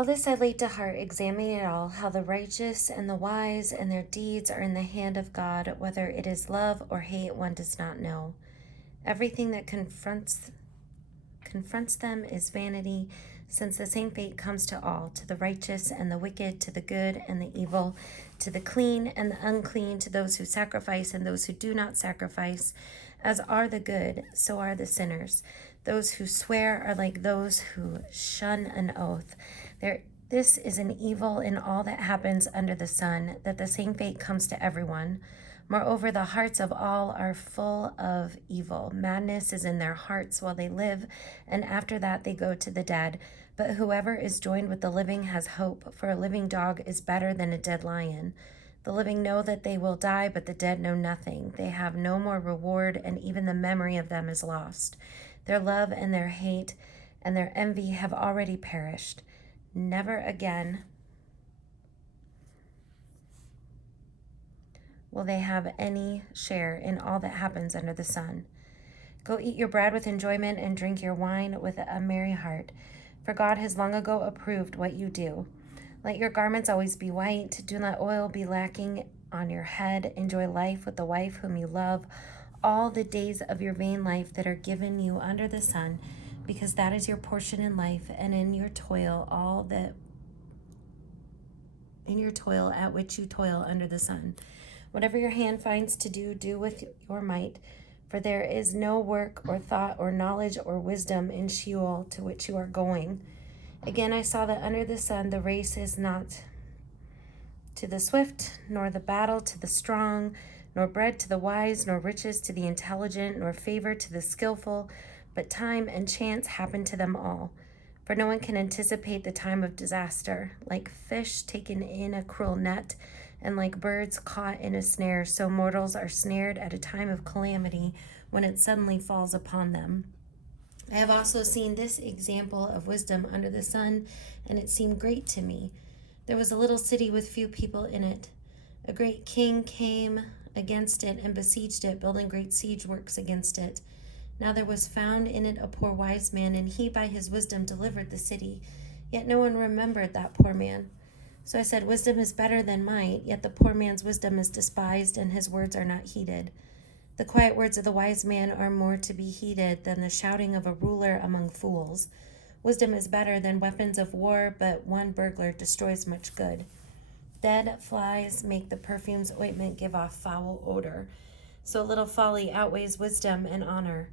All this I laid to heart, examining it all, how the righteous and the wise and their deeds are in the hand of God. Whether it is love or hate, one does not know. Everything that confronts them is vanity, since the same fate comes to all, to the righteous and the wicked, to the good and the evil, to the clean and the unclean, to those who sacrifice and those who do not sacrifice. As are the good, so are the sinners. Those who swear are like those who shun an oath. This is an evil in all that happens under the sun, that the same fate comes to everyone. Moreover, the hearts of all are full of evil. Madness is in their hearts while they live, and after that they go to the dead. But whoever is joined with the living has hope, for a living dog is better than a dead lion. The living know that they will die, but the dead know nothing. They have no more reward, and even the memory of them is lost. Their love and their hate and their envy have already perished. Never again will they have any share in all that happens under the sun. Go eat your bread with enjoyment and drink your wine with a merry heart, for God has long ago approved what you do. Let your garments always be white. Do not oil be lacking on your head. Enjoy life with the wife whom you love all the days of your vain life that are given you under the sun, because that is your portion in life, and in your toil at which you toil under the sun. Whatever your hand finds to do, do with your might, for there is no work or thought or knowledge or wisdom in Sheol to which you are going. Again I saw that under the sun the race is not to the swift, nor the battle to the strong, nor bread to the wise, nor riches to the intelligent, nor favor to the skillful, but time and chance happen to them all. For no one can anticipate the time of disaster. Like fish taken in a cruel net, and like birds caught in a snare, so mortals are snared at a time of calamity when it suddenly falls upon them. I have also seen this example of wisdom under the sun, and it seemed great to me. There was a little city with few people in it. A great king came against it and besieged it, building great siege works against it. Now there was found in it a poor wise man, and he by his wisdom delivered the city. Yet no one remembered that poor man. So I said, wisdom is better than might, yet the poor man's wisdom is despised, and his words are not heeded. The quiet words of the wise man are more to be heeded than the shouting of a ruler among fools. Wisdom is better than weapons of war, but one burglar destroys much good. Dead flies make the perfume's ointment give off foul odor. So a little folly outweighs wisdom and honor.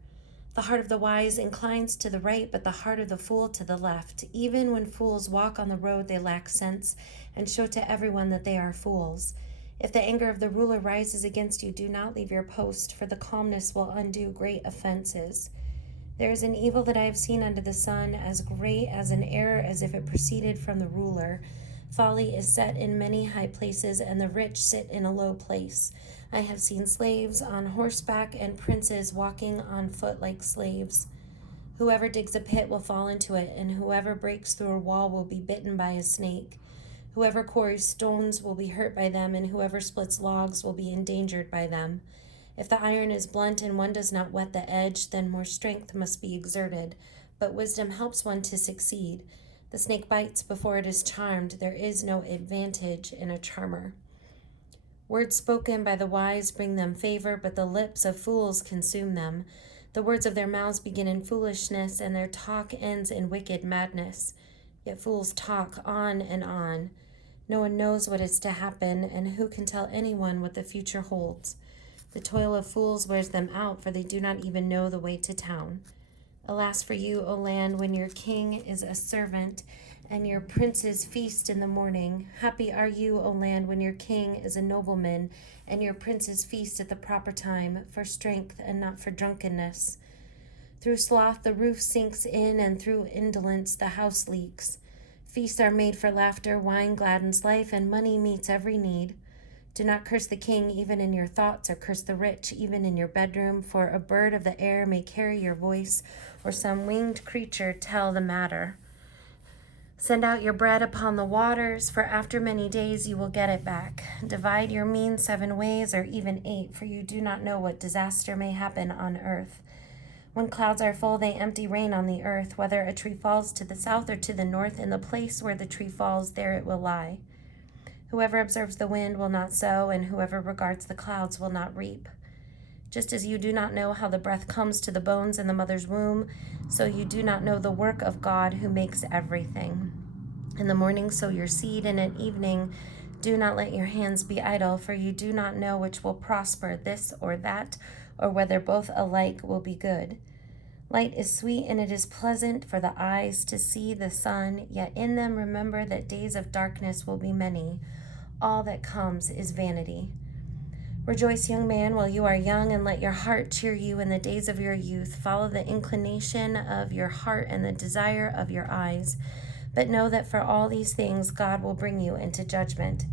The heart of the wise inclines to the right, but the heart of the fool to the left. Even when fools walk on the road, they lack sense and show to everyone that they are fools. If the anger of the ruler rises against you, do not leave your post, for the calmness will undo great offenses. There is an evil that I have seen under the sun, as great as an error as if it proceeded from the ruler. Folly is set in many high places, and the rich sit in a low place. I have seen slaves on horseback and princes walking on foot like slaves. Whoever digs a pit will fall into it, and whoever breaks through a wall will be bitten by a snake. Whoever quarries stones will be hurt by them, and whoever splits logs will be endangered by them. If the iron is blunt and one does not whet the edge, then more strength must be exerted. But wisdom helps one to succeed. The snake bites before it is charmed. There is no advantage in a charmer. Words spoken by the wise bring them favor, but the lips of fools consume them. The words of their mouths begin in foolishness, and their talk ends in wicked madness. Yet fools talk on and on. No one knows what is to happen, and who can tell anyone what the future holds? The toil of fools wears them out, for they do not even know the way to town. Alas for you, O land, when your king is a servant, and your princes feast in the morning. Happy are you, O land, when your king is a nobleman, and your princes feast at the proper time, for strength and not for drunkenness. Through sloth the roof sinks in, and through indolence the house leaks. Feasts are made for laughter, wine gladdens life, and money meets every need. Do not curse the king even in your thoughts, or curse the rich even in your bedroom, for a bird of the air may carry your voice, or some winged creature tell the matter. Send out your bread upon the waters, for after many days you will get it back. Divide your means 7 ways, or even 8, for you do not know what disaster may happen on earth. When clouds are full, they empty rain on the earth. Whether a tree falls to the south or to the north, in the place where the tree falls, there it will lie. Whoever observes the wind will not sow, and whoever regards the clouds will not reap. Just as you do not know how the breath comes to the bones in the mother's womb, so you do not know the work of God who makes everything. In the morning sow your seed, and at evening do not let your hands be idle, for you do not know which will prosper, this or that, or whether both alike will be good. Light is sweet, and it is pleasant for the eyes to see the sun, yet in them remember that days of darkness will be many. All that comes is vanity. Rejoice, young man, while you are young, and let your heart cheer you in the days of your youth. Follow the inclination of your heart and the desire of your eyes. But know that for all these things God will bring you into judgment.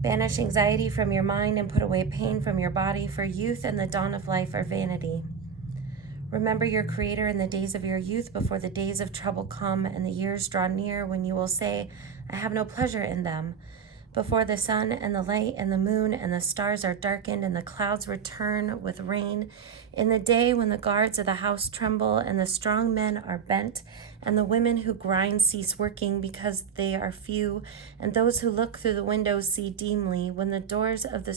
Banish anxiety from your mind and put away pain from your body, for youth and the dawn of life are vanity. Remember your Creator in the days of your youth, before the days of trouble come and the years draw near, when you will say, I have no pleasure in them. Before the sun and the light and the moon and the stars are darkened and the clouds return with rain, in the day when the guards of the house tremble and the strong men are bent and the women who grind cease working because they are few, and those who look through the windows see dimly, when the doors of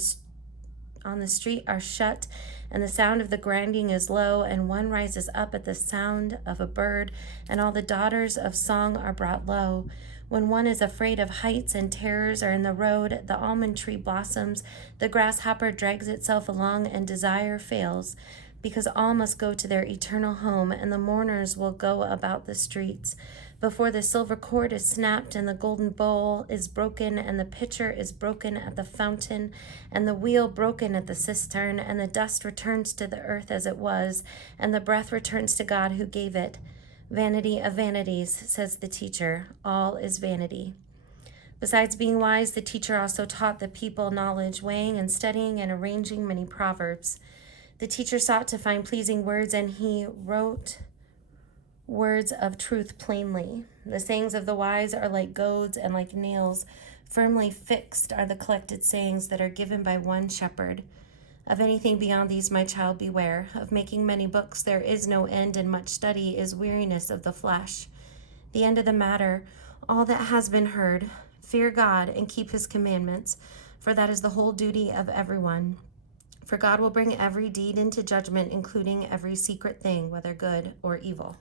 on the street are shut and the sound of the grinding is low, and one rises up at the sound of a bird, and all the daughters of song are brought low. When one is afraid of heights and terrors are in the road, the almond tree blossoms, the grasshopper drags itself along, and desire fails, because all must go to their eternal home, and the mourners will go about the streets. Before the silver cord is snapped, and the golden bowl is broken, and the pitcher is broken at the fountain, and the wheel broken at the cistern, and the dust returns to the earth as it was, and the breath returns to God who gave it. Vanity of vanities, says the teacher, all is vanity. Besides being wise, the teacher also taught the people knowledge, weighing and studying and arranging many proverbs. The teacher sought to find pleasing words, and he wrote words of truth plainly. The sayings of the wise are like goads, and like nails firmly fixed are the collected sayings that are given by one shepherd. Of anything beyond these, my child, beware. Of making many books there is no end, and much study is weariness of the flesh. The end of the matter, all that has been heard, fear God and keep his commandments, for that is the whole duty of everyone. For God will bring every deed into judgment, including every secret thing, whether good or evil.